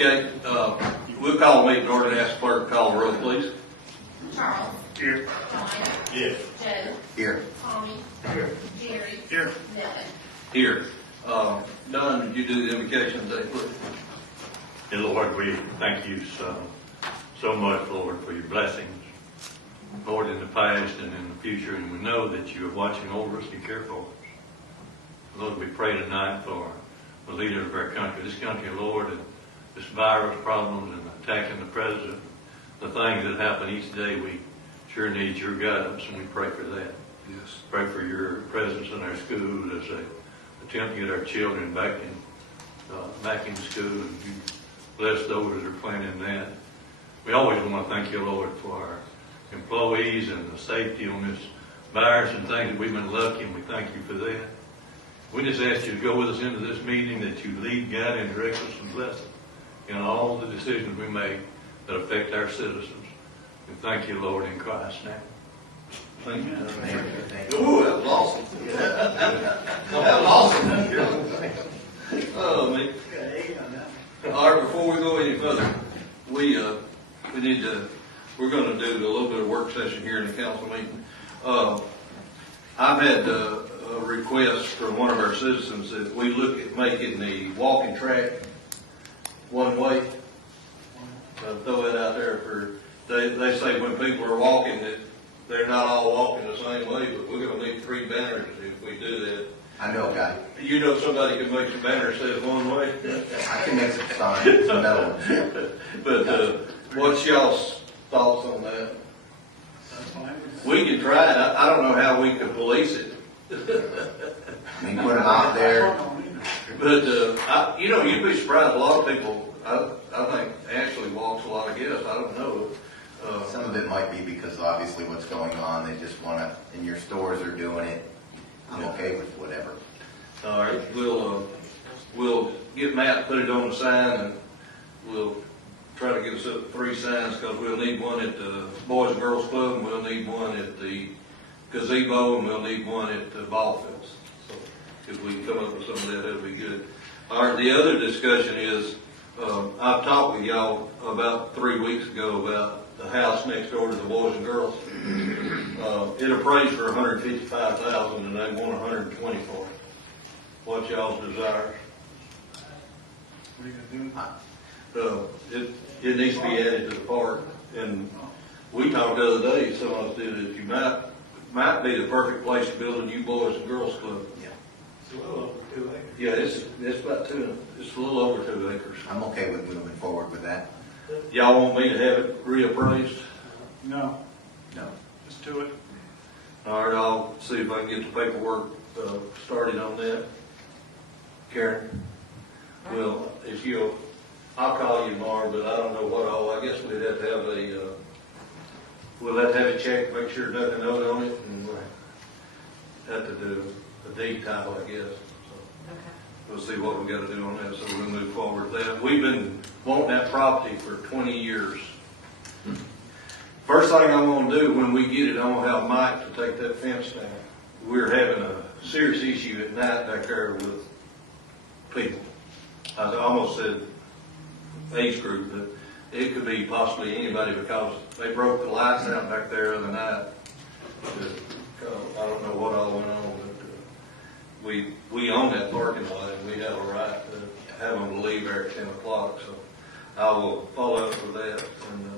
Okay, we'll call the meeting order and ask clerk to call the roll, please. Charles. Here. Brian. Yes. Joe. Here. Tommy. Here. Jerry. Here. Melvin. Here. Don, did you do the invocation today, please? Dear Lord, we thank you so much, Lord, for your blessings, Lord, in the past and in the future, and we know that you are watching over us and care for us. Lord, we pray tonight for the leader of our country, this country, Lord, and this virus problems and attacking the president, the things that happen each day, we sure need your guidance, and we pray for that. Yes. Pray for your presence in our schools as they attempt to get our children back in school, and you bless those that are planning that. We always want to thank you, Lord, for our employees and the safety on this virus and things that we've been lucky, and we thank you for that. We just ask you to go with us into this meeting, that you lead, guide, and direct us and bless us in all the decisions we make that affect our citizens. We thank you, Lord, in Christ's name. Thank you. Thank you. Ooh, that was awesome. That was awesome. Oh, me. All right, before we go any further, we're going to do a little bit of work session here in the council meeting. I've had a request from one of our citizens that we look at making the walking track one way. Throw it out there they say when people are walking that they're not all walking the same way, but we're going to need 3 banners if we do that. I know a guy. You know somebody can make some banners says one way? I can make some signs, some metal ones. Yeah. But what's y'all's thoughts on that? That's fine. We can try it. I don't know how we could police it. I mean, put them out there. But, you'd be surprised. A lot of people, I think, actually walks a lot of guests. I don't know. Some of it might be because obviously what's going on, they just want to, and your stores are doing it. I'm okay with whatever. All right, we'll get Matt, put it on the sign, and we'll try to get us up 3 signs, because we'll need one at the Boys and Girls Club, and we'll need one at the gazebo, and we'll need one at the ball fields. So if we can come up with some of that, that'd be good. All right, the other discussion is, I've talked with y'all about 3 weeks ago about the house next door to the Boys and Girls. It appraised for $155,000, and they want $120 for it. What's y'all's desires? What are you gonna do? It needs to be added to the park, and we talked the other day, some of us did, that you might be the perfect place to build a new Boys and Girls Club. Yeah. It's a little over 2 acres. Yeah, it's about it's a little over 2 acres. I'm okay with moving forward with that. Y'all want me to have it reappraised? No, No. just do it. All right, I'll see if I can get the paperwork started on that. Karen? Well, I'll call you tomorrow, but I don't know what all, I guess we'd have to have we'll have to have it checked, make sure nothing owed on it, and we'll have to do a deed title, I guess. So we'll see what we gotta do on that, so we'll move forward with that. We've been wanting that property for 20 years. First thing I'm gonna do when we get it, I'm gonna have Mike to take that fence down. We're having a serious issue at night back there with people. I almost said age group, but it could be possibly anybody, because they broke the lights out back there the other night. I don't know what all went on, but we own that parking lot, and we have a right to have them leave there at 10 o'clock, so I will follow up with that. And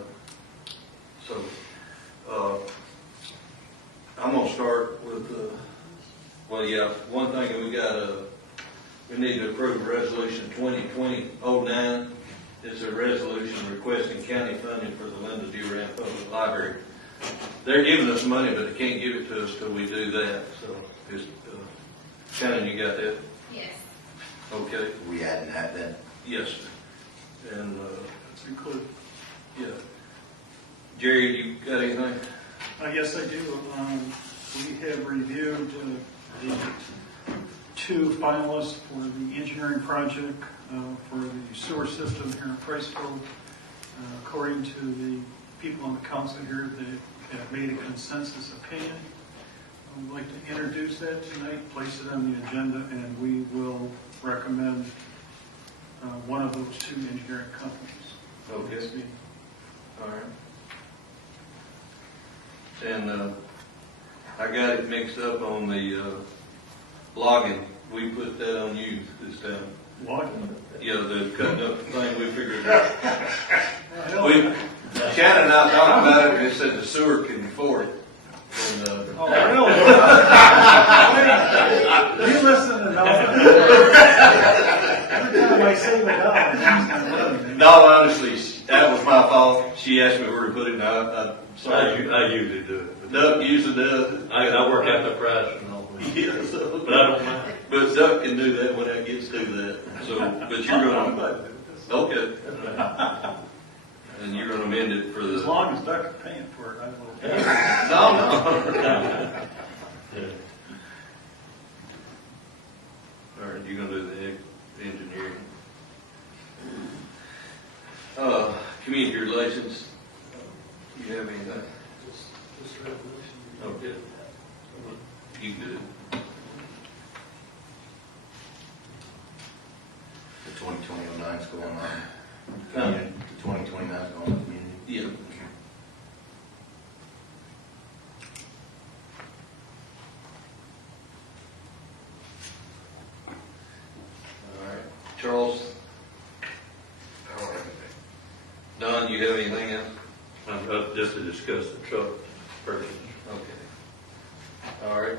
I'm going to start with, one thing we need to approve resolution 2020-09. It's a resolution requesting county funding for the Linda Durant Public Library. They're giving us money, but they can't give it to us till we do that. So, Shannon, you got that? Yes. Okay. We adding that then? Yes, sir. And, That's included. yeah. Jerry, you got anything? Yes, I do. We have reviewed the 2 finalists for the engineering project for the sewer system here in Priceville. According to the people on the council here, they have made a consensus opinion. I would like to introduce that tonight, place it on the agenda, and we will recommend one of those two engineering companies. Okay. All right. And, I got it mixed up on the, logging. We put that on you this time. Logging. Yeah, the cutting up the thing, we figured it out. Well, We, Shannon and I talked about it, and it said the sewer can afford it. And, Oh, really? Wait, you listen to Don. Every time I say the Don, he's gonna run. no, honestly, that was my fault. She asked me where to put it, and I'm sorry. I usually do it. Doug usually does it. I work out the price and all. Yeah, so, But I don't mind. but Doug can do that when I gets to that. So, but you're gonna, okay. And you're gonna amend it for As the. long as Doug's paying for it, I will. No, no. All right, you're gonna do the engineering. Community relations. You have anything? Okay. You good? The 2029's going on. Huh? The 2029's going on community. Yeah. All right, Charles? I don't have anything. Don, you have anything else? Just to discuss the truck purchase. Okay. All right,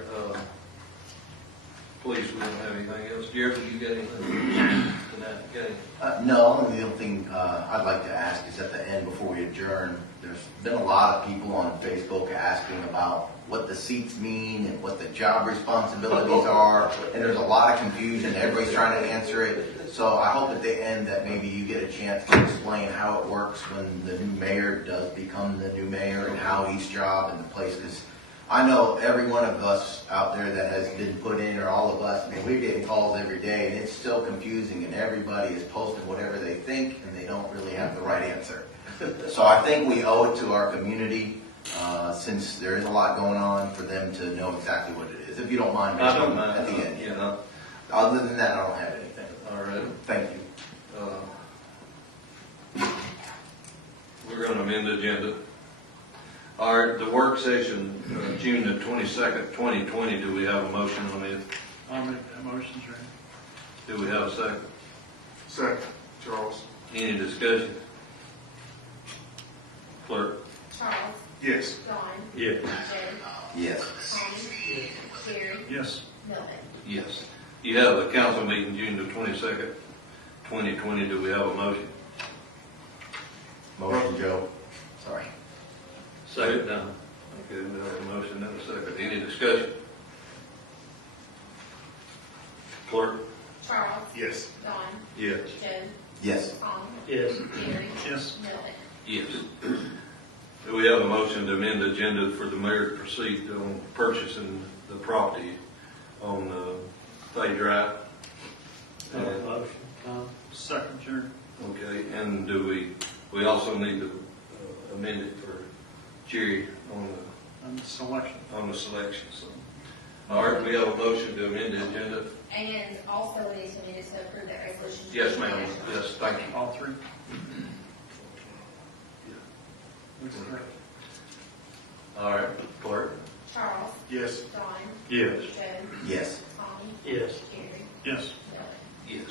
police, we don't have anything else. Jerry, you got anything tonight? Got anything? No, the only thing I'd like to ask is at the end, before we adjourn, there's been a lot of people on Facebook asking about what the seats mean and what the job responsibilities are, and there's a lot of confusion, everybody's trying to answer it. So I hope at the end that maybe you get a chance to explain how it works when the new mayor does become the new mayor and how each job and the place, because I know every one of us out there that has been put in, or all of us, I mean, we're getting calls every day, and it's still confusing, and everybody is posting whatever they think, and they don't really have the right answer. So I think we owe it to our community, since there is a lot going on, for them to know exactly what it is. If you don't mind, I don't mind. at the end. Yeah, Other than that, I don't have anything. all right. Thank you. We're gonna amend the agenda. All right, the work session, June the 22nd, 2020, do we have a motion on it? I'll make that motion, Jerry. Do we have a second? Second, Charles. Any discussion? Clerk? Charles, Yes. Don, Yeah. Jay, Yes. Tommy, Jerry, Yes. Milton. Yes. You have a council meeting June the 22nd, 2020, do we have a motion? Motion, Joe. Sorry. Second down. Okay, we have a motion and a second. Any discussion? Clerk? Charles, Yes. Don, Yes. Jay, Yes. Tommy, Yes. Jerry, Yes. Milton. Yes. Do we have a motion to amend the agenda for the mayor to proceed on purchasing the property on Fay Drive? Motion, Tom? Second, Jerry. Okay, and do we also need to amend it for Jerry On the selection. on the selection, so. All right, we have a motion to amend the agenda. And also, we need to approve that resolution. Yes, ma'am, yes, thank you. All three. That's correct. All right, clerk? Charles, Yes. Don, Yes. Jay, Yes. Tommy, Yes. Jerry, Yes. Milton. Yes.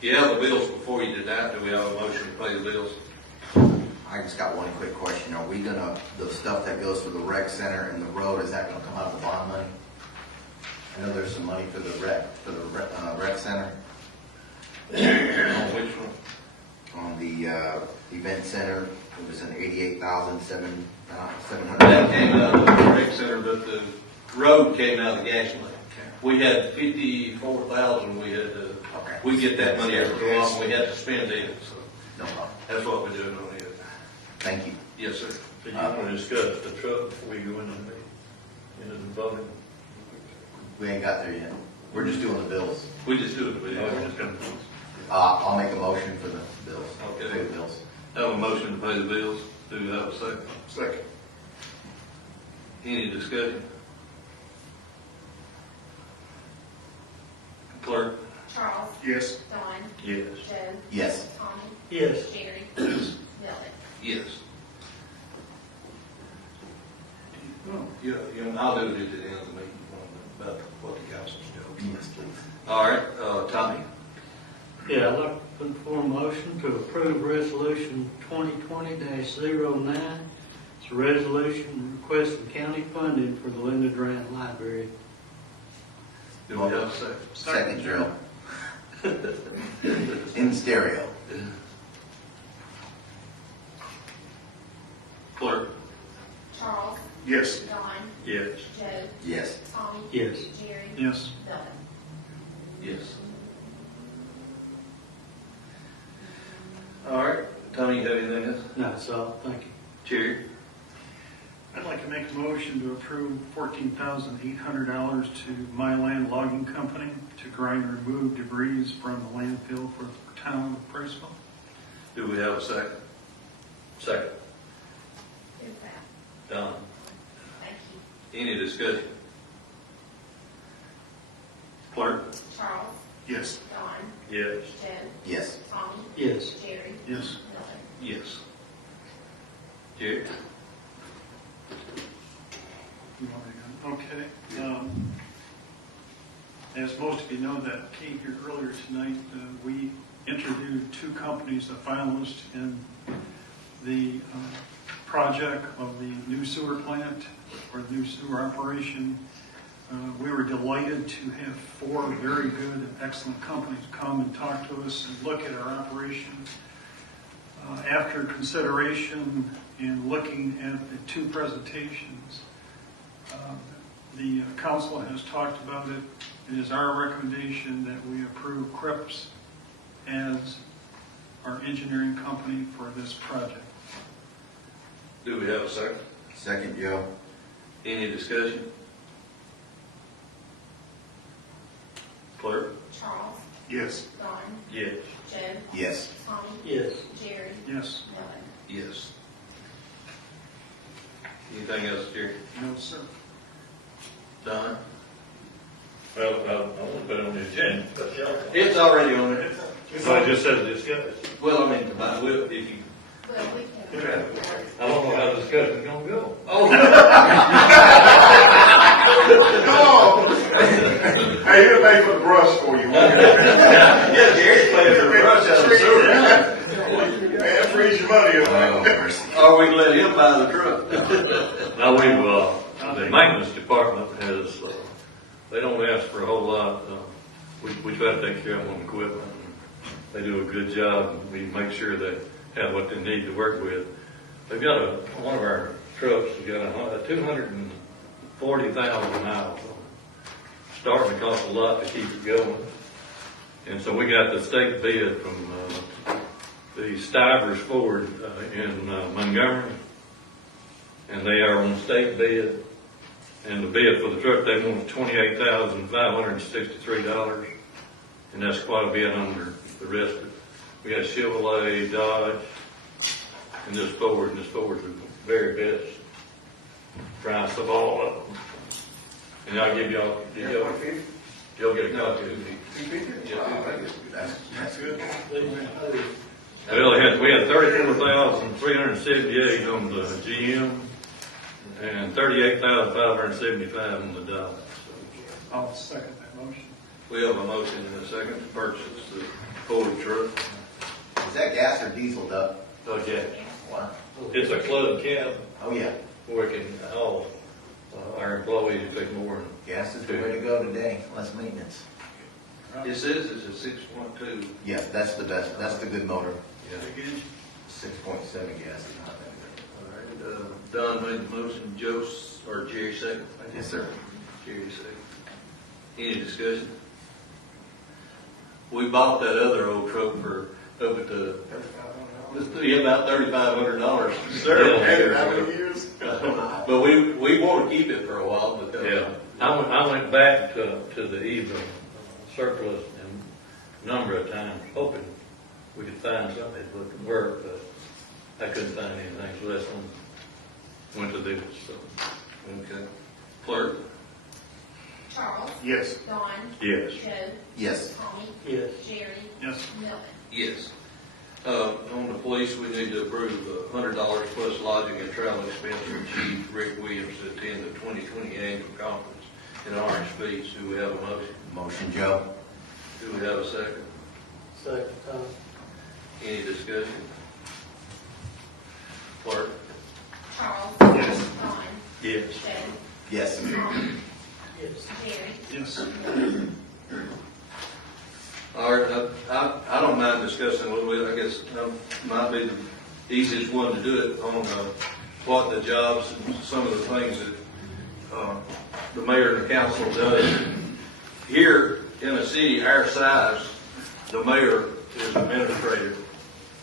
You have the bills before you did that, do we have a motion to pay the bills? I just got one quick question. Are we gonna, the stuff that goes for the rec center and the road, is that gonna come out of the bond money? I know there's some money for the rec center, On which one? on the, event center. It was an $88,700. That came out of the rec center, but the road came out of the gas line. We had 54,000, we had to, Okay. we get that money every so often, we had to spend it, so No problem. that's what we're doing on it. Thank you. Yes, sir. Did you want to discuss the truck before we go into the voting? We ain't got there yet. We're just doing the bills. We just do it, we Oh, we're just gonna, I'll make a motion for the bills. Okay. Pay the bills. have a motion to pay the bills, do we have a second? Second. Any discussion? Clerk? Charles, Yes. Don, Yes. Joe, Yes. Tommy, Yes. Jerry, Milton. Yes. Yeah, I'll do it at the end of the meeting, about what the council's doing. Yes, please. All right, Tommy, Yeah, I'd like to put forward a motion to approve resolution 2020-09. It's a resolution requesting county funding for the Linda Grant Library. do we have a second? Second, Joe. In stereo. Clerk? Charles, Yes. Don, Yes. Joe, Yes. Tommy, Yes. Jerry, Yes. Milton. Yes. All right, Tommy, you have anything else? No, that's all. Thank you. Jerry? I'd like to make a motion to approve $14,800 to Myland Logging Company to grind and remove debris from the landfill for the town of Priceville. Do we have a second? Second. Who's that? Don? Thank you. Any discussion? Clerk? Charles, Yes. Don, Yes. Joe, Yes. Tommy, Yes. Jerry, Yes. Milton. Yes. Jerry? You want me to go? Okay. As most of you know that came here earlier tonight, we interviewed two companies, the finalists in the project of the new sewer plant or the new sewer operation. We were delighted to have four very good and excellent companies come and talk to us and look at our operation. After consideration and looking at the two presentations, the council has talked about it. It is our recommendation that we approve Cripps as our engineering company for this project. Do we have a second? Second, Joe. Any discussion? Clerk? Charles, Yes. Don, Yes. Joe, Yes. Tommy, Yes. Jerry, Yes. Milton. Yes. Anything else, Jerry? No, sir. Don? Well, I want to put it on the agenda, but It's already on there. so it just says discuss. Well, I mean, combined with, if you. Well, we can. I don't know how the discussion's gonna go. Oh, No! Hey, he'll pay for the brush for you. yeah, Jerry's playing for the brush out of the sewer. Man, freeze your money Oh, up. mercy. Or we can let him buy the truck. Now, the maintenance department has, they don't ask for a whole lot. We try to take care of them on equipment. They do a good job, and we make sure they have what they need to work with. They've got one of our trucks has got 240,000 miles. Starting to cost a lot to keep it going. And so we got the state bid from the Stivers Ford in Montgomery, and they are on state bid. And the bid for the truck they want is $28,563, and that's quite a bit under the rest of it. We got Chevrolet, Dodge, and this Ford, and this Ford's the very best price of all of them. And I'll give y'all get a copy of it. That's good. Well, we had 34,378 on the GM and 38,575 on the Dodge. I'll second that motion. We have a motion and a second to purchase the Ford truck. Is that gas or diesel, Doug? Okay. Wow. It's a club cab Oh, yeah. working all our employees take more than Gas is the way to go today. Less maintenance. It says it's a 6.2. Yeah, that's the best. That's the good motor. Big engine. 6.7 gas is not that All right, Don made the motion, Joe, or Jerry second. good. Yes, sir. Jerry second. Any discussion? We bought that other old truck for, up at the, about $3,500. Hey, how many years? But we want to keep it for a while because. Yeah, I went back to the EVA surplus and a number of times, hoping we could find something that would work, but I couldn't find anything, so that's when I went to this, so. Okay. Clerk? Charles, Yes. Don, Yes. Joe, Yes. Tommy, Yes. Jerry, Yes. Milton. Yes. On the police, we need to approve $100 plus lodging and travel expense for Chief Rick Williams to attend the 2020 annual conference in Orange Beach. Do we have a motion? Motion, Joe. Do we have a second? Second, Tom. Any discussion? Clerk? Charles, Yes. Don, Yes. Joe, Yes. Tommy, Yes. Jerry, Yes. Milton. All right, I don't mind discussing a little bit, I guess, might be the easiest one to do it on, what the jobs and some of the things that, the mayor and the council does. Here, in a city our size, the mayor is administrator.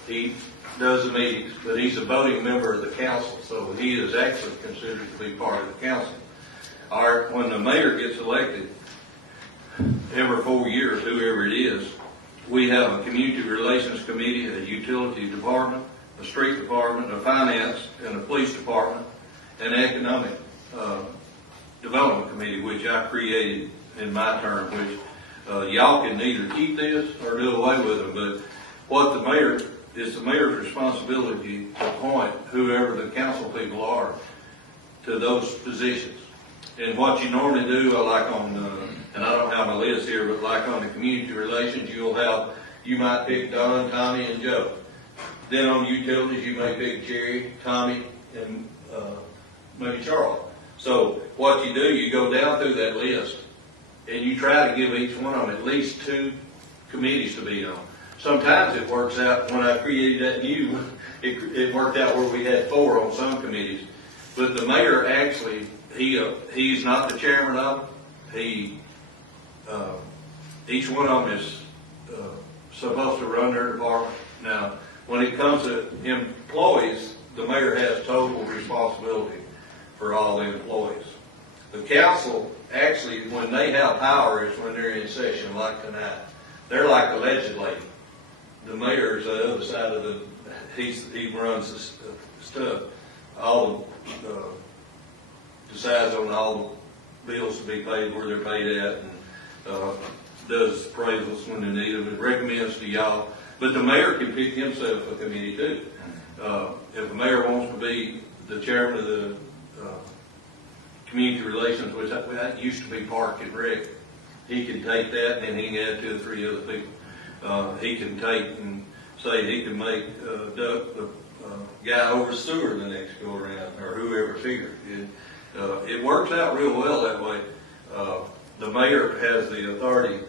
He does the meetings, but he's a voting member of the council, so he is actually considered to be part of the council. When the mayor gets elected, every 4 years, whoever it is, we have a community relations committee, a utility department, a street department, a finance, and a police department, and an economic development committee, which I created in my term, which y'all can either keep this or do away with them. But what the mayor, it's the mayor's responsibility to appoint whoever the council people are to those positions. And what you normally do, like on, and I don't have my list here, but like on the community relations, you might pick Don, Tommy, and Joe. Then on utilities, you may pick Jerry, Tommy, and maybe Charles. So what you do, you go down through that list, and you try to give each one of them at least 2 committees to be on. Sometimes it works out, when I created that new, it worked out where we had 4 on some committees. But the mayor actually, he's not the chairman of them. Each one of them is supposed to run their department. Now, when it comes to employees, the mayor has total responsibility for all the employees. The council, actually, when they have power is when they're in session, like tonight. They're like the legislature. The mayor is the other side of he runs the stuff, decides on all the bills to be paid, where they're paid at, and does appraisals when they need them, and recommends to y'all. But the mayor can pick himself a committee too. If the mayor wants to be the chairman of the community relations, which that used to be Park and Rec, he can take that and then he can add 2 or 3 other people. He can take and say he can make Doug the guy over sewer the next go around, or whoever figures. It works out real well that way. The mayor has the authority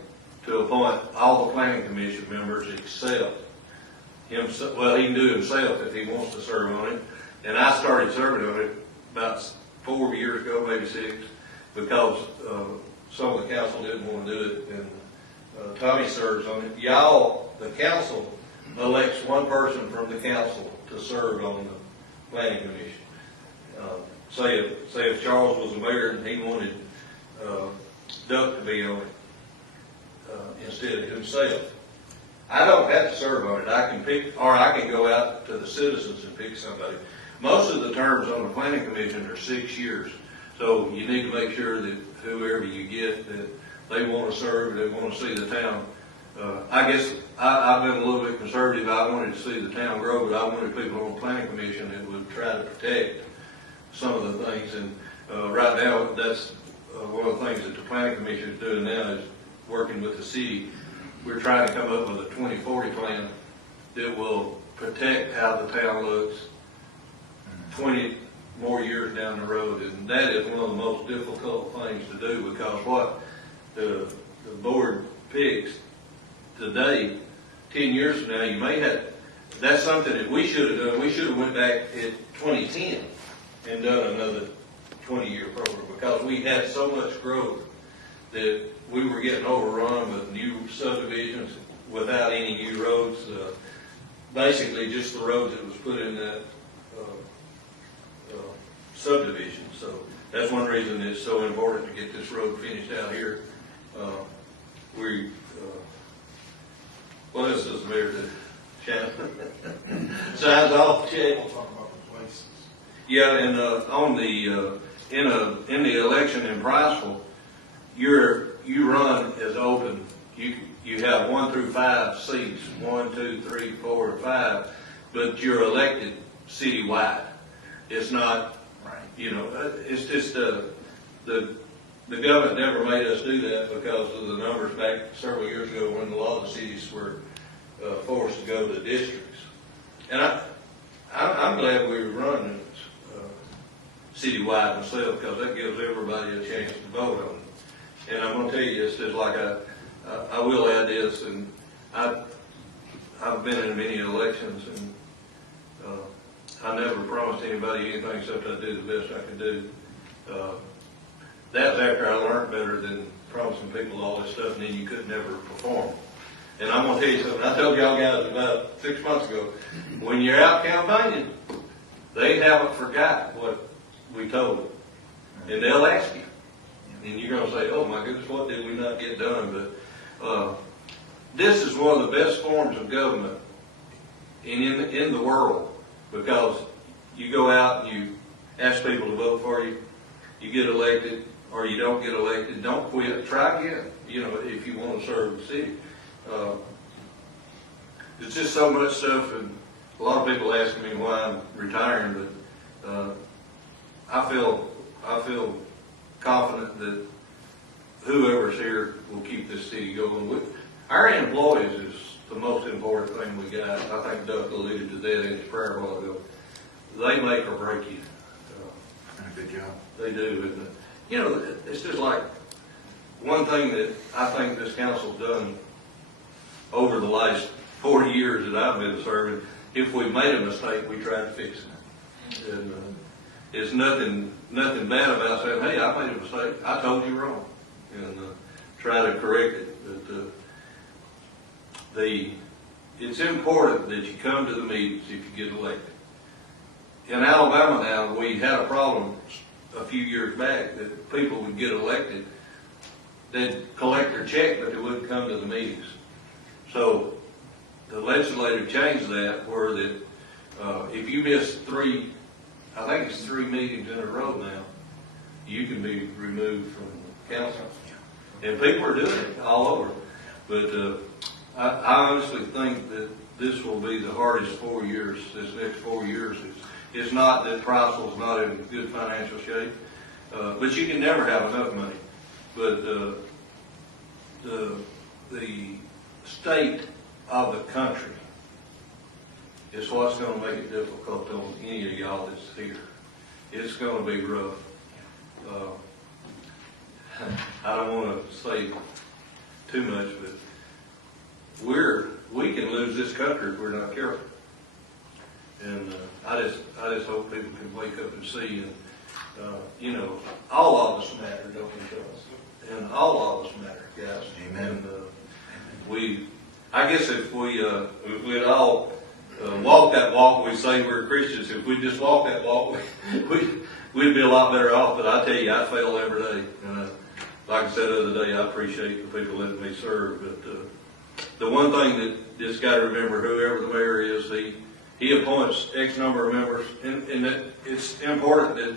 to appoint all the planning commission members except himself. Well, he can do it himself if he wants to serve on it. And I started serving on it about 4 years ago, maybe 6, because some of the council didn't want to do it, and Tommy serves on it. Y'all, the council elects one person from the council to serve on the planning commission. Say if Charles was the mayor and he wanted Duck to be on it instead of himself, I don't have to serve on it. I can pick, or I can go out to the citizens and pick somebody. Most of the terms on the planning commission are 6 years, so you need to make sure that whoever you get, that they want to serve, they want to see the town. I guess I've been a little bit conservative. I wanted to see the town grow, but I wanted people on the planning commission that would try to protect some of the things. And right now, that's one of the things that the planning commission is doing now is working with the city. We're trying to come up with a 2040 plan that will protect how the town looks 20 more years down the road. And that is one of the most difficult things to do, because what the board picks today, 10 years from now, you may have, that's something that we should have done. We should have went back at 2010 and done another 20-year program, because we had so much growth that we were getting overrun with new subdivisions without any new roads. Basically just the roads that was put in that subdivision. So that's one reason it's so important to get this road finished out here. What else does the mayor do? Shannon? Signs off, check. We'll talk about the places. Yeah, and on the in the election in Priceville, you run as open, you have 1 through 5 seats, 1, 2, 3, 4, 5, but you're elected citywide. It's not, you know, it's just, the government never made us do that because of the numbers back several years ago when a lot of the cities were, forced to go to districts. And I'm glad we were running, citywide myself, because that gives everybody a chance to vote on it. And I'm gonna tell you, it's just like I will add this, and I've been in many elections, and, I never promised anybody anything except I do the best I could do. That's after I learned better than promising people all this stuff, and then you could never perform. And I'm gonna tell you something, I told y'all guys about 6 months ago, when you're out campaigning, they haven't forgot what we told them. And they'll ask you. And you're gonna say, oh my goodness, what did we not get done? But, this is one of the best forms of government in the world, because you go out and you ask people to vote for you, you get elected, or you don't get elected, don't quit, try again, you know, if you want to serve the city. It's just so much stuff, and a lot of people asking me why I'm retiring, but, I feel confident that whoever's here will keep this city going. Our employees is the most important thing we got. I think Doug alluded to that in his prayer a while ago. They make or break you. Good job. They do. And, you know, it's just like one thing that I think this council's done over the last 40 years that I've been serving. If we made a mistake, we try to fix it. And it's nothing bad about saying, hey, I made a mistake. I told you wrong. And try to correct it. But it's important that you come to the meetings if you get elected. In Alabama now, we had a problem a few years back that people would get elected, they'd collect their check, but they wouldn't come to the meetings. So the legislature changed that where that if you miss 3, I think it's 3 meetings in a row now, you can be removed from council. And people are doing it all over. But I honestly think that this will be the hardest 4 years, this next 4 years. It's not that Priceville's not in good financial shape, but you can never have enough money. But the state of the country is what's going to make it difficult on any of y'all that's here. It's going to be rough. I don't want to say too much, but we can lose this country if we're not careful. And I just hope people can wake up and see, and you know, all of us matter, don't we, Charles? And all of us matter, guys. Amen. And I guess if we'd all walk that walk, we say we're Christians. If we just walk that walk, we'd be a lot better off. But I tell you, I fail every day. And like I said the other day, I appreciate the people letting me serve. But the one thing that just got to remember, whoever the mayor is, he appoints X number of members, and that it's important that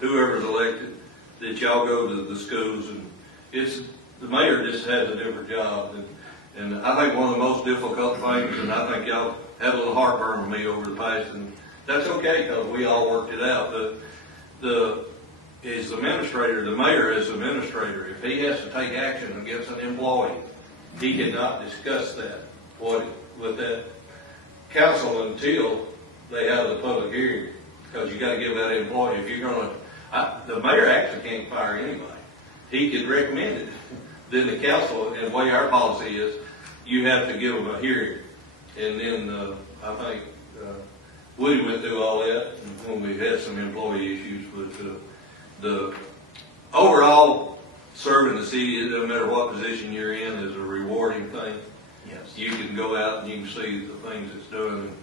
whoever's elected, that y'all go to the schools, and the mayor just has a different job, and I think one of the most difficult things, and I think y'all had a little heartburn with me over the past, and that's okay, because we all worked it out, but the mayor is administrator, if he has to take action against an employee, he cannot discuss that with that council until they have the public hearing, because you got to give that employee, if you're going to, the mayor actually can't fire anybody. He can recommend it. Then the council, and the way our policy is, you have to give them a hearing. And then I think Woody went through all that when we had some employee issues, but the overall serving the city, it doesn't matter what position you're in, is a rewarding thing. Yes. You can go out and you can see the things it's doing. And,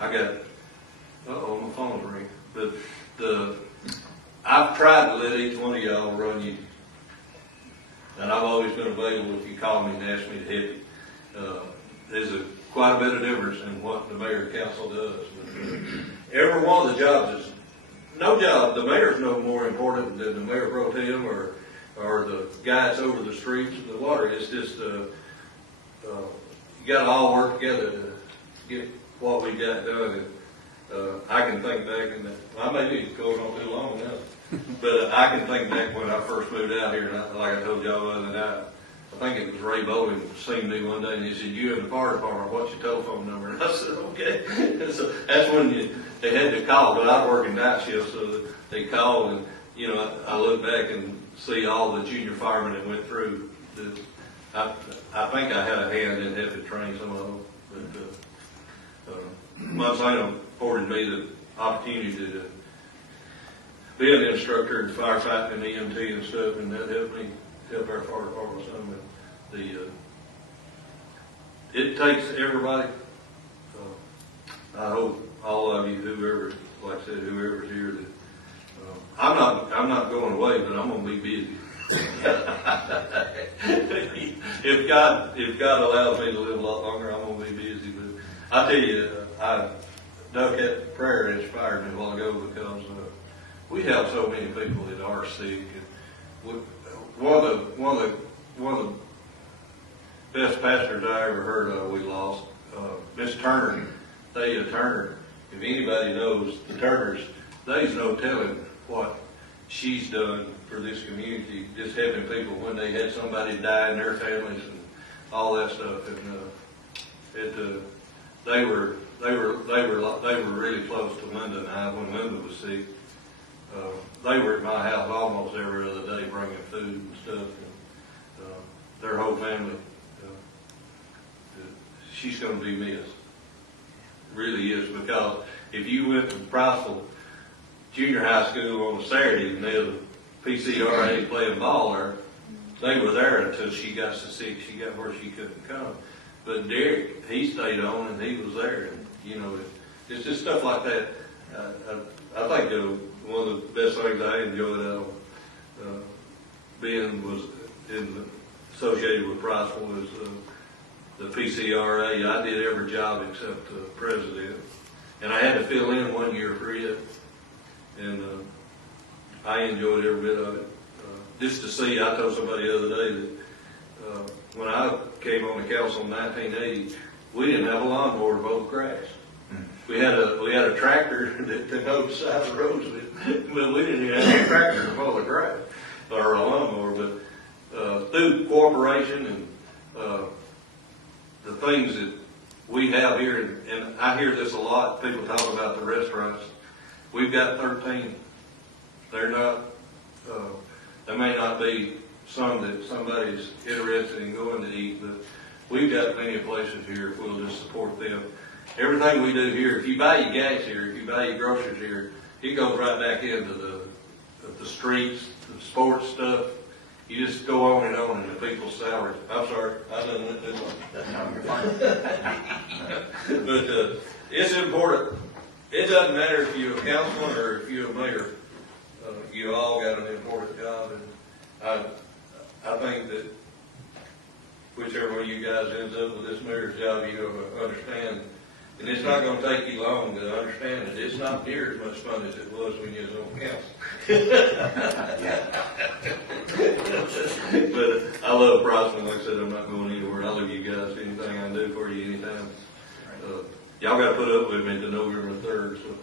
I got, my phone's ringing. But I've tried to let each one of y'all run you, and I've always been available if you call me and ask me to help you. There's quite a bit of difference in what the mayor and council does. But, every one of the jobs is, no job, the mayor's no more important than the mayor pro tem or or the guides over the streets and the water. It's just, you gotta all work together to get what we got done. And, I can think back, and I may be going on too long now, but I can think back when I first moved out here, and like I told y'all the other night, I think it was Ray Bowling seen me one day, and he said, "You in the fire department, what's your telephone number?" And I said, "Okay." And so that's when they had to call, but I work in night shift, so they called, and, you know, I look back and see all the junior firemen that went through. I think I had a hand in helping train some of them, but, Monsignor afforded me the opportunity to be an instructor in firefighting and EMT and stuff, and that helped me help our fire department some. And it takes everybody. I hope all of you, whoever, like I said, whoever's here, that I'm not going away, but I'm gonna be busy. If God allows me to live a lot longer, I'm gonna be busy. But I tell you, Doug had prayer inspired me a while ago, because we have so many people that are sick. And one of the best pastors I ever heard of, we lost, Miss Turner, Thea Turner. If anybody knows the Turners, there's no telling what she's done for this community, just helping people when they had somebody die in their families and all that stuff. And they were really close to Linda and I when Linda was sick. They were at my house almost every other day bringing food and stuff. And their whole family, she's going to be missed. Really is, because if you went to Priceville Junior High School on a Saturday and the PCRA playing ball there, they were there until she got so sick, she got where she couldn't come. But Derek, he stayed on and he was there, and you know, it's just stuff like that. I think one of the best things I enjoyed out of being associated with Priceville was the PCRA. I did every job except president, and I had to fill in 1 year for it, and I enjoyed every bit of it. Just to see, I told somebody the other day that when I came on the council in 1980, we didn't have a lawnmower to mow the grass. We had a tractor that mowed the side of the roads with, but we didn't even have a tractor to mow the grass or a lawnmower. But through cooperation and the things that we have here, and I hear this a lot, people talk about the restaurants. We've got 13. They're not, there may not be some that somebody's interested in going to eat, but we've got plenty of places here if we'll just support them. Everything we do here, if you buy your gas here, if you buy your groceries here, it goes right back into the streets, the sports stuff. You just go on and the people's salaries. I'm sorry, I done went too long. No, you're fine. But it's important. It doesn't matter if you're a councilman or if you're a mayor. You all got an important job, and I think that whichever one you guys ends up with this mayor's job, you'll understand. And it's not going to take you long to understand it. It's not near as much fun as it was when you was on council. But I love Priceville. Like I said, I'm not going anywhere. I love you guys. Anything I can do for you anytime. Y'all got to put up with me to November 3rd. So.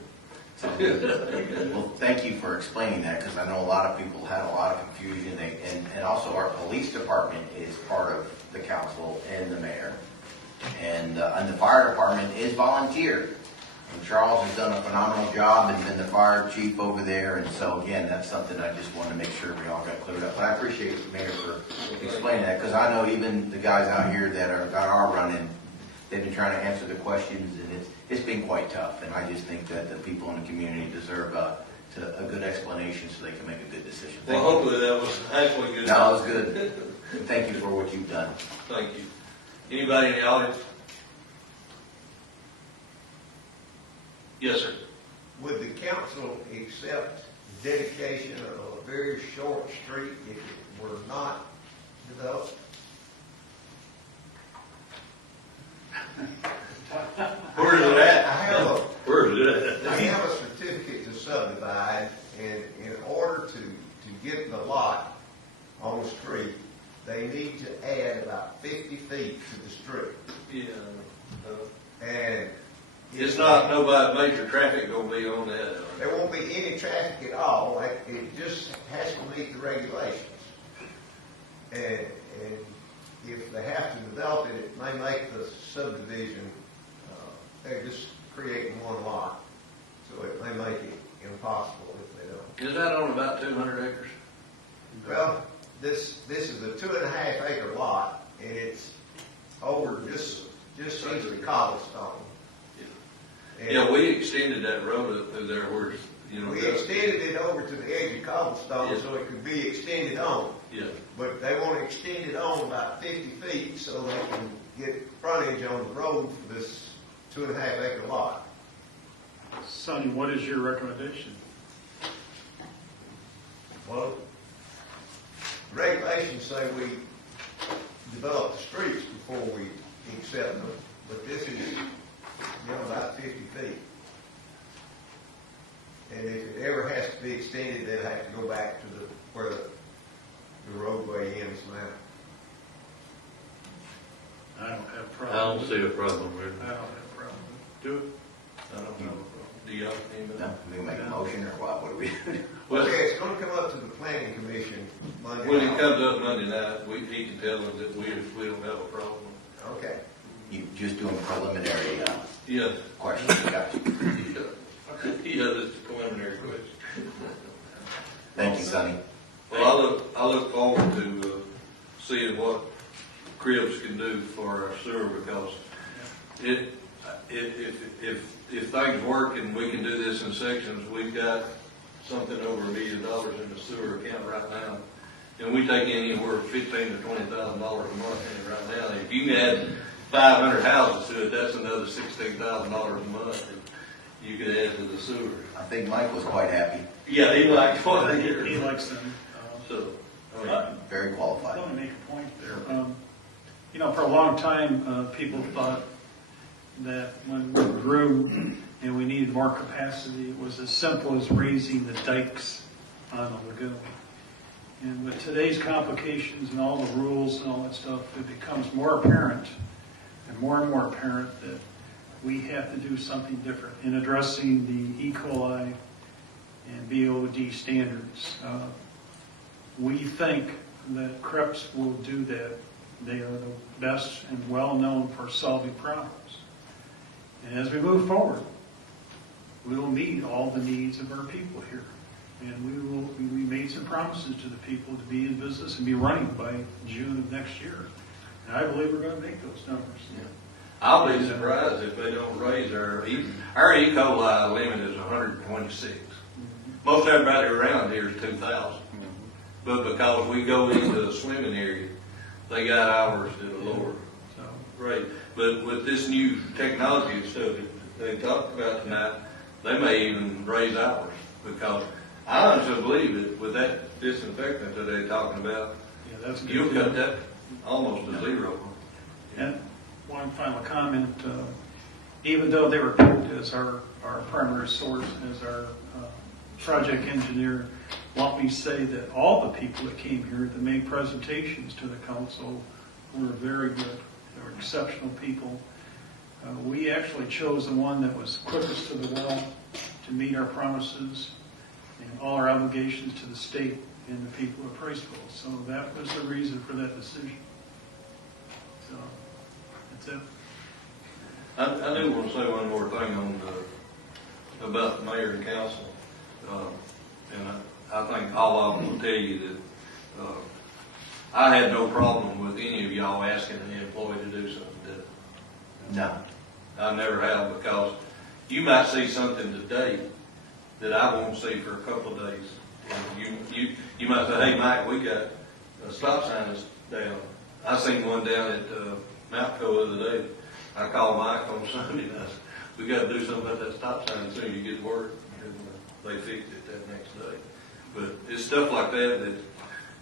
Well, thank you for explaining that, because I know a lot of people had a lot of confusion, and also our police department is part of the council and the mayor, and the fire department is volunteer. And Charles has done a phenomenal job and been the fire chief over there, and so again, that's something I just wanted to make sure we all got cleared up. But I appreciate the mayor for explaining that, because I know even the guys out here that are running, they've been trying to answer the questions, and it's been quite tough, and I just think that the people in the community deserve a good explanation so they can make a good decision. Well, hopefully that was actually good. No, it was good. Thank you for what you've done. Thank you. Anybody in the audience? Yes, sir. Would the council accept dedication of a very short street if it were not developed? Where's it at? Where's it at? I have a certificate to subdivide, and in order to get the lot on the street, they need to add about 50 feet to the street. Yeah. And It's not, nobody major traffic gonna be on that. there won't be any traffic at all. It just has to meet the regulations. And if they have to develop it, it may make the subdivision, they're just creating one lot. So it may make it impossible if they don't. Is that on about 200 acres? Well, this is a 2.5 acre lot, and it's over just east of Cobblestone. And Yeah, we extended that road up through there where, you know. we extended it over to the edge of Cobblestone so it could be extended on. Yeah, But they want to extend it on about 50 feet so they can get frontage on the road for this 2.5 acre lot. Sonny, what is your recommendation? Well, regulations say we develop the streets before we accept them, but this is, about 50 feet. And if it ever has to be extended, they'll have to go back to where the roadway ends now. I don't have a I problem. don't see a problem with I don't it. have a problem. Do it. I don't know. Do y'all, anybody? No, we make a motion or what do we do? Well, Okay, it's gonna come up to the planning commission Monday when it night. comes up Monday night, he can tell us that we don't have a problem. Okay. You just doing preliminary, Yeah. questions, gotcha. Yeah, that's a preliminary question. Thank you, Sonny. Well, I look forward to, seeing what Cribs can do for our sewer because if things work and we can do this in sections, we've got something over $1 million in the sewer account right now. And we take in anywhere from $15,000 to $20,000 a month in it right now. If you can add 500 houses to it, that's another $16,000 a month that you could add to the sewer. I think Mike was quite happy, Yeah, he liked what he He likes them. So, I mean, very qualified. Let me make a point there. For a long time, people thought that when we grew and we needed more capacity, it was as simple as raising the dikes on the lagoon. And with today's complications and all the rules and all that stuff, it becomes more apparent and more apparent that we have to do something different in addressing the E. coli and BOD standards. We think that Krebs will do that. They are the best and well-known for solving problems. And as we move forward, we will meet all the needs of our people here. And we made some promises to the people to be in business and be running by June of next year. And I believe we're going to make those numbers. I'll be surprised if they don't raise our E. coli limit is 126. Most everybody around here is 2,000. But because we go into the swimming area, they got ours to the lower rate. But with this new technology and stuff that they talked about tonight, they may even raise ours because I honestly believe that with that disinfectant that they're talking about, Yeah, that's good. you'll cut that almost to zero. And one final comment, even though they were picked as our primary source, as our project engineer, want me to say that all the people that came here that made presentations to the council were very good. They were exceptional people. We actually chose the one that was quickest to the well to meet our promises and all our obligations to the state and the people of Priceville. So that was the reason for that decision. So that's it. I do want to say one more thing about the mayor and council. And I think all of them will tell you that I had no problem with any of y'all asking an employee to do something different. No. I never have because you might see something today that I won't see for a couple of days. And you might say, hey, Mike, we got a stop sign that's down. I seen one down at Mountco the other day. I called Mike on Sunday and I said, we got to do something about that stop sign as soon as you get to work. And they fixed it that next day. But it's stuff like that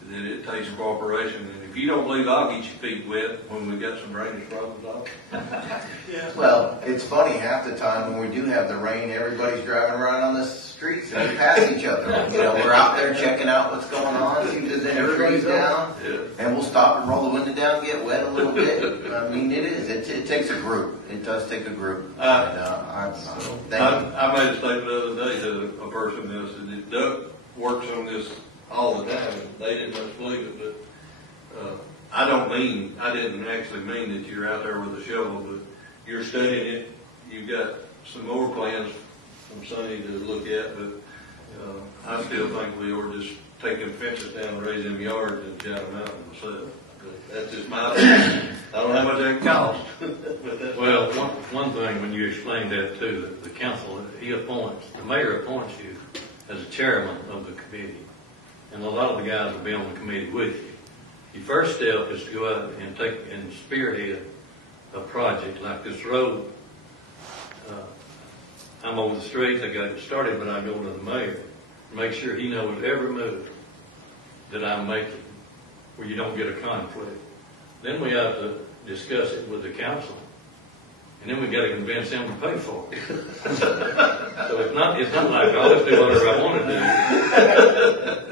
it takes cooperation. And if you don't believe I'll get your feet wet when we got some drainage problems, Yeah. Well, it's funny, half the time when we do have the rain, everybody's driving around on the streets and we pass each other. You know, we're out there checking out what's going on, see if there's any trees down. Yeah. And we'll stop and roll the window down, get wet a little bit. I mean, it takes a group. It does take a group. Thank you. I made a statement the other day to a person that said, Doug works on this all the time, and they didn't much believe it, but, I didn't actually mean that you're out there with a shovel, but you're studying it, you've got some more plans from Sonny to look at, but, I still think we ought to just take them fences down and raise them yards and shout them out myself. That's just my opinion. I don't know how much that costs, but that's. Well, one thing, when you explain that too, the council, the mayor appoints you as a chairman of the committee. And a lot of the guys will be on the committee with you. Your first step is to go out and spearhead a project like this road. I'm over the street, I got it started, but I go to the mayor, make sure he knows every move that I'm making, where you don't get a conflict. Then we have to discuss it with the council, and then we got to convince them to pay for it. So it's not like I'll just do whatever I want to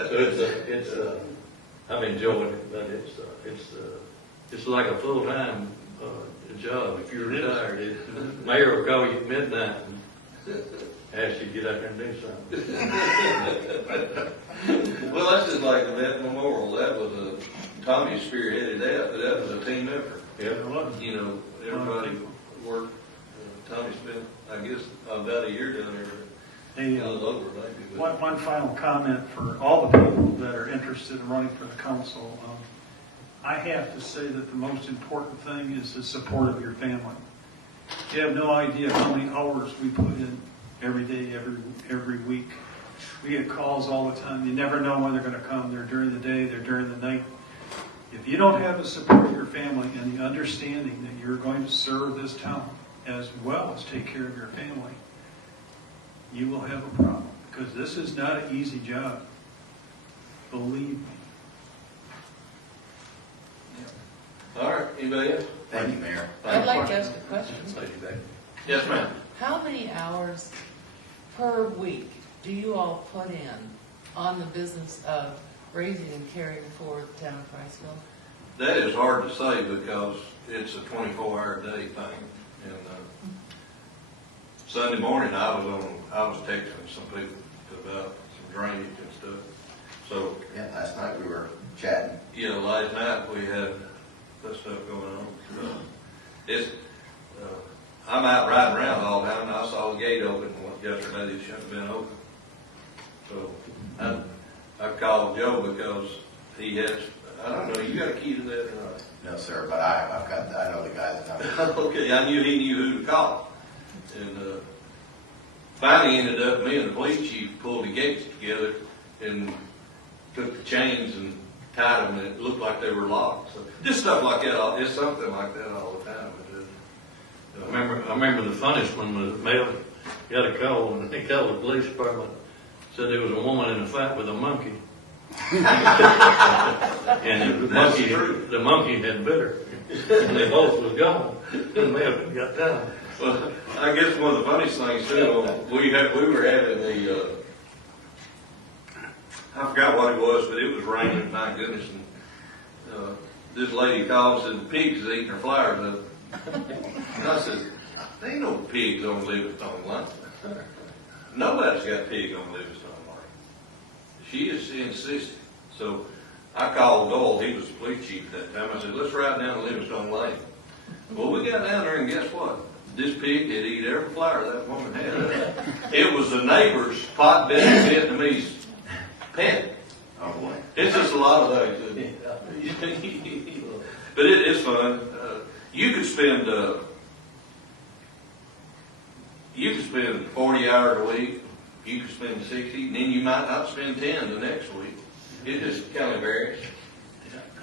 do. So I've enjoyed it, but it's like a full-time job. If you're retired, mayor will call you at midnight and ask you to get out there and do something. Well, that's just like the Vet Memorial, that was Tommy spearheaded that, but that was a team effort. Yeah. You know, everybody worked, Tommy spent, I guess, about a year down there, Hey, a little over maybe. but- one final comment for all the people that are interested in running for the council. I have to say that the most important thing is the support of your family. You have no idea how many hours we put in every day, every week. We get calls all the time. You never know when they're going to come. They're during the day, they're during the night. If you don't have the support of your family and the understanding that you're going to serve this town as well as take care of your family, you will have a problem, because this is not an easy job. Believe me. All right, anybody else? Thank you, Mayor. I'd like to ask a question. Yes, ma'am. How many hours per week do you all put in on the business of raising and caring for the town of Priceville? That is hard to say because it's a 24-hour day thing. And Sunday morning, I was texting some people about some drainage and stuff. So, Yeah, last night we were chatting. yeah, last night we had that stuff going on. I'm out riding around all the time, and I saw the gate open yesterday that shouldn't have been open. So I called Joe because he has, I don't know, you got a key to that or not? No, sir, but I know the guys that Okay, I knew he knew who to call. And finally ended up, me and the police chief pulled the gates together and took the chains and tied them, and it looked like they were locked. So just stuff like that, it's something like that all the time. I remember the funniest one was Mel got a call, and he called the police department, said there was a woman in a fight with a monkey. And the monkey had bit her, and they both was gone, and Mel got down. Well, I guess one of the funniest things too, we were having the, I forgot what it was, but it was raining, my goodness, and this lady called and said, the pigs is eating her flowers up. And I said, there ain't no pigs on Livingstone Lane. Nobody's got pigs on Livingstone Lane. She is insistent. So I called Doyle, he was the police chief at that time. I said, let's ride down to Livingstone Lane. Well, we got down there and guess what? This pig had eaten every flower that woman had. It was the neighbor's pot-bellied Vietnamese pet. Oh, boy. It's just a lot of things. But it's fun. You could spend 40 hours a week. You could spend 60, and then you might not spend 10 the next week. It just kind of varies.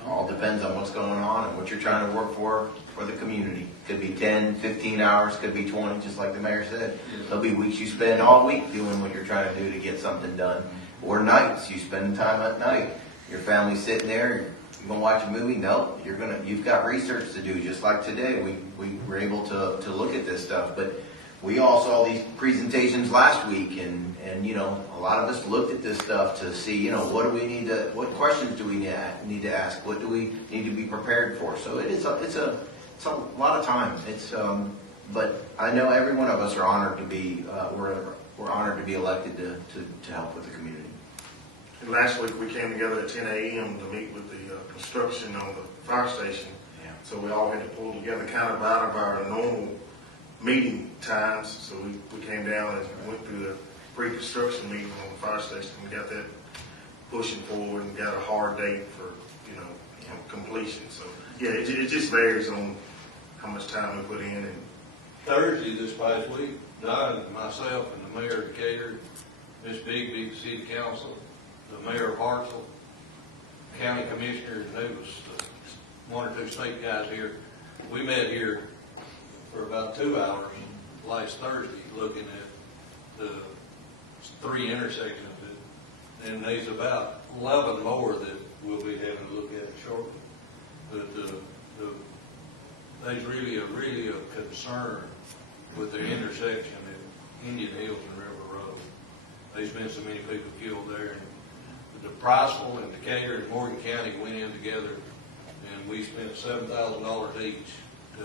All depends on what's going on and what you're trying to work for the community. Could be 10, 15 hours, could be 20, just like the mayor said. There'll be weeks you spend all week doing what you're trying to do to get something done. Or nights, you spend time at night. Your family's sitting there, you gonna watch a movie? No, you've got research to do, just like today. We were able to look at this stuff, but we all saw these presentations last week, and you know, a lot of us looked at this stuff to see, you know, what questions do we need to ask? What do we need to be prepared for? So it's a lot of time. But I know every one of us are honored to be, we're honored to be elected to help with the community. And last week, we came together at 10 a.m. to meet with the construction on the fire station. Yeah. So we all had to pull together kind of out of our normal meeting times. So we came down and went through the pre-construction meeting on the fire station. We got that pushing forward and got a hard date for, you know, completion. So, yeah, it just varies on how much time we put in. And Thursday this past week, Don, myself, and the mayor of Decatur, this big city council, the mayor of Hartselle, county commissioner, and there was one or two state guys here. We met here for about 2 hours last Thursday, looking at the 3 intersections. And there's about 11 more that we'll be having to look at shortly. But there's really a concern with the intersection at Indian Hills and River Road. There's been so many people killed there. And the Priceville and Decatur and Morgan County went in together, and we spent $7,000 each to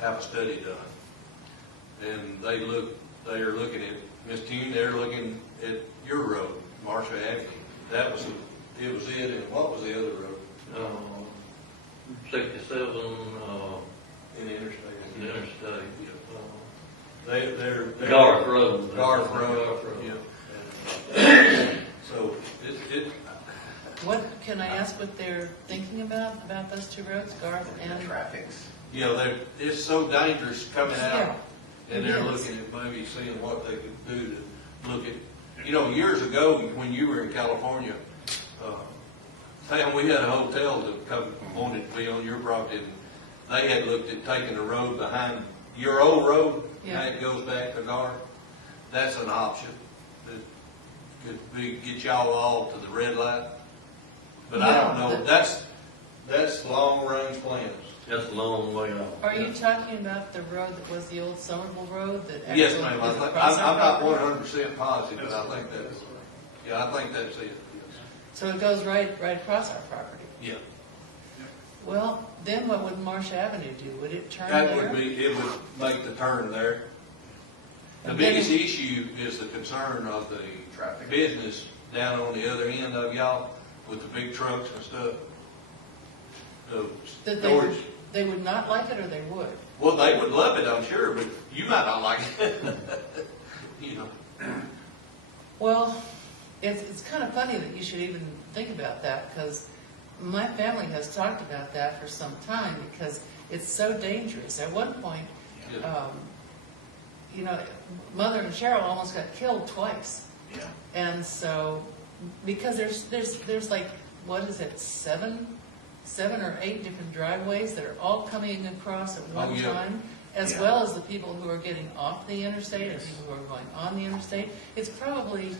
have a study done. And they are looking at, Ms. Tune, they're looking at your road, Marshall Avenue. It was it, and what was the other road? 67, In the interstate. the interstate. They're Garth Road. Garth Road, yeah. So, What, can I ask what they're thinking about those two roads, Garth and? Traffic's. you know, it's so dangerous coming Yeah, out, and they're it is. looking at maybe seeing what they could do to look at, you know, years ago, when you were in California, Sam, we had a hotel that wanted to be on your property, and they had looked at taking the road behind your old road, Yeah. and it goes back to Garth. That's an option, that could get y'all all to the red light. But I don't Yeah, know, that's long-range plans. That's a long way off. Are you talking about the road that was the old Somerville Road that? Yes, actually ma'am, is I'm across our not property? 100% positive, but I think I think that's it, So it goes right across our property. yeah. Well, then what would Marsh Avenue do? Would it turn That there? it would make the turn there. The And then biggest issue is the concern of the Traffic. business down on the other end of y'all with the big trucks and stuff. The That storage. they would not like it, or they would? Well, they would love it, I'm sure, but you might not like it. You know, Well, it's kind of funny that you should even think about that, because my family has talked about that for some time, because it's so dangerous. At one point, yeah. you know, Mother and Cheryl almost got killed twice. Yeah. And so, because there's like, what is it, seven or eight different driveways that are all coming across at one Oh, yeah. time, as Yeah. well as the people who are getting off the interstate and people who are going on the interstate. It's probably,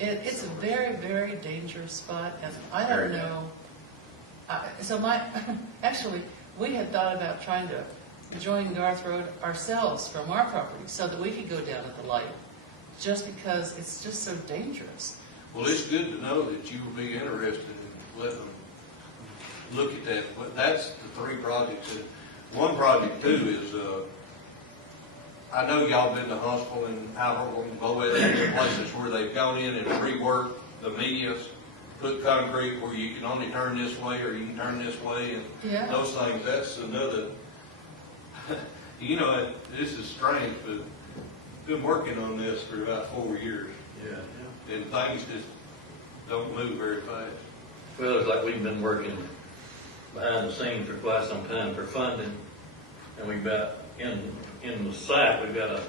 it's a very, very dangerous spot, and I Very don't bad. know. Actually, we had thought about trying to join Garth Road ourselves from our property, so that we could go down at the light, just because it's just so dangerous. Well, it's good to know that you would be interested in letting them look at that. But that's the 3 projects. And one project too is, I know y'all been to Huntsville and Haverhill and Boyd, and places where they've gone in and reworked the medias, put concrete where you can only turn this way or you can turn this way, and Yeah. those things. That's another, you know, this is strange, but been working on this for about 4 years. Yeah. And things just don't move very fast. Well, it's like we've been working behind the scenes for quite some time for funding, and we've got, in the SAC, we've got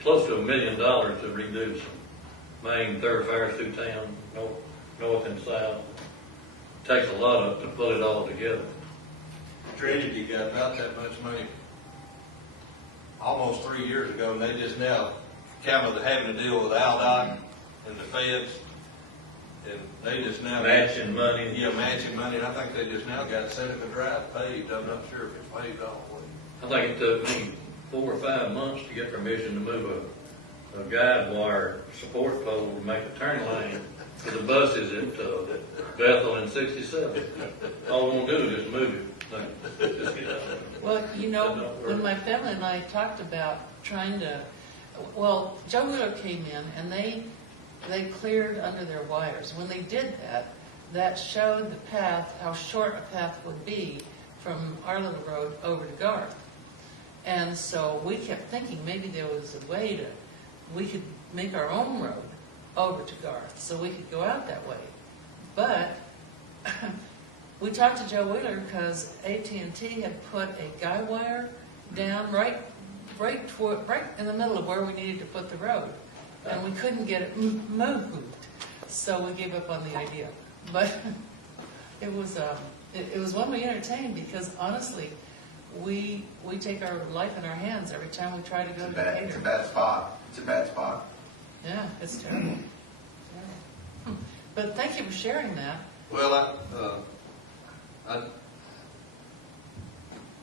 close to $1 million to redo some main thoroughfares through town, north and south. Takes a lot to pull it all together. Trinity got about that much money almost 3 years ago, and they just now kind of having to deal with ALDOT and the feds, and they just now. Matching money. Yeah, matching money, and I think they just now got Seneca Drive paved. I'm not sure if it's paved all the way. I think it took me 4 or 5 months to get permission to move a guide wire support pole to make a turn lane for the buses at Bethel and 67. All we want to do is just move it. Just get out. Well, you know, when my family and I talked about trying to, well, Joe Wheeler came in and they cleared under their wires. When they did that, that showed the path, how short a path would be from our little road over to Garth. And so we kept thinking maybe there was a way to, we could make our own road over to Garth, so we could go out that way. But we talked to Joe Wheeler because AT&T had put a guy wire down right in the middle of where we needed to put the road, and we couldn't get it moved, so we gave up on the idea. But it was one we entertained because honestly, we take our life in our hands every time we try to go to Decatur. It's a bad spot. It's a bad spot. Yeah, it's terrible. But thank you for sharing that. Well,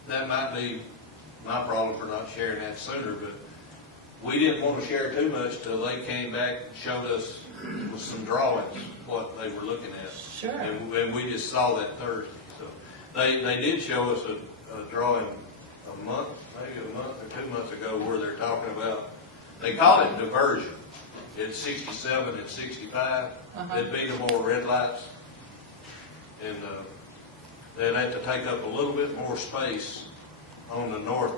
that might be my problem for not sharing that sooner, but we didn't want to share too much till they came back and showed us with some drawings what they were looking at. Sure. And we just saw that Thursday. So they did show us a drawing maybe a month or 2 months ago where they're talking about, they call it diversion. It's 67 and 65. It'd be the more red lights. And they'd have to take up a little bit more space on the north,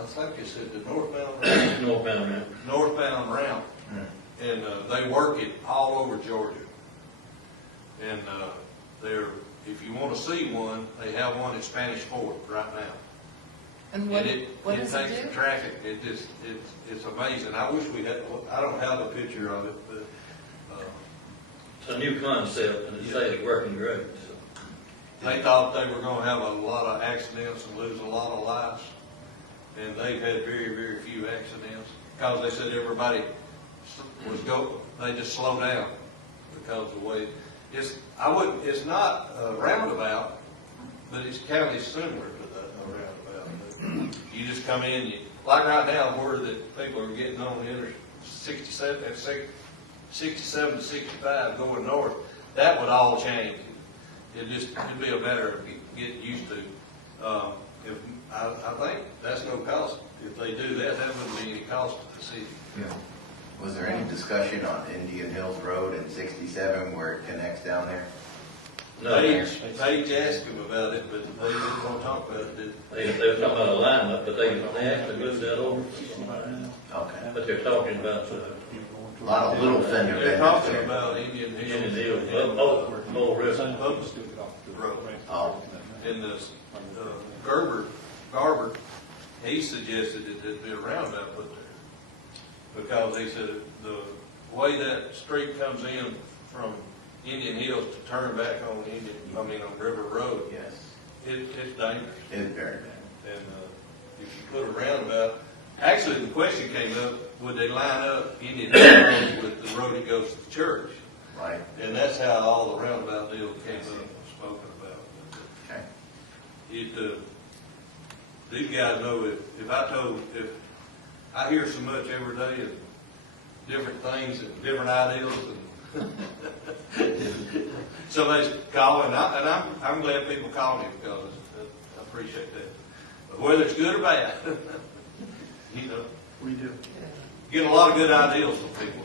I think you said the northbound ramp. Northbound ramp. And they work it all over Georgia. And if you want to see one, they have one at Spanish Fort right now. And what It does takes it the do? traffic, it's amazing. I wish we had, I don't have a picture of it, but, It's a new concept, and it says it's working great, so. they thought they were gonna have a lot of accidents and lose a lot of lives. And they've had very, very few accidents, because they said everybody they just slow down because of the way, it's not a roundabout, but it's kind of similar to a roundabout. You just come in, like right now, where the people are getting on the 67 to 65 going north, that would all change. It'd be a matter of getting used to. I think that's no cost. If they do that, that wouldn't be any cost to the city. Was there any discussion on Indian Hills Road and 67 where it connects down there? No, Paige asked him about it, but they didn't want to talk about it, did they? they were talking about alignment, but they actually moved that over. Okay. But they're talking about, A lot of little fender They're benders talking there. about Indian Indian Hills. Hills, Bull River. Road. Oh, And the Garber, he suggested that there'd be a roundabout put there. Because he said the way that street comes in from Indian Hills to turn back on on River Road, yes. it's dangerous. It is very bad. And if you put a roundabout, actually the question came up, would they line up Indian Hills Road with the road that goes to the church? Right. And that's how all the roundabout deal came up and spoken about. Okay. These guys know if I hear so much every day of different things and different ideas and somebody's calling, and I'm glad people call me because I appreciate that. But whether it's good or bad, We do. get a lot of good ideas from people.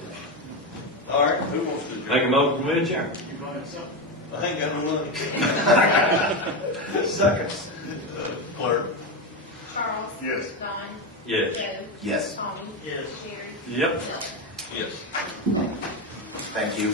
All right, who wants to? Make a motion to adjourn. You buying something? I ain't got no money. Seconds. Clerk. Charles? Yes. Don? Yes. Joe? Yes. Tommy? Yes. Sherry? Yep. Bill? Yes. Thank you.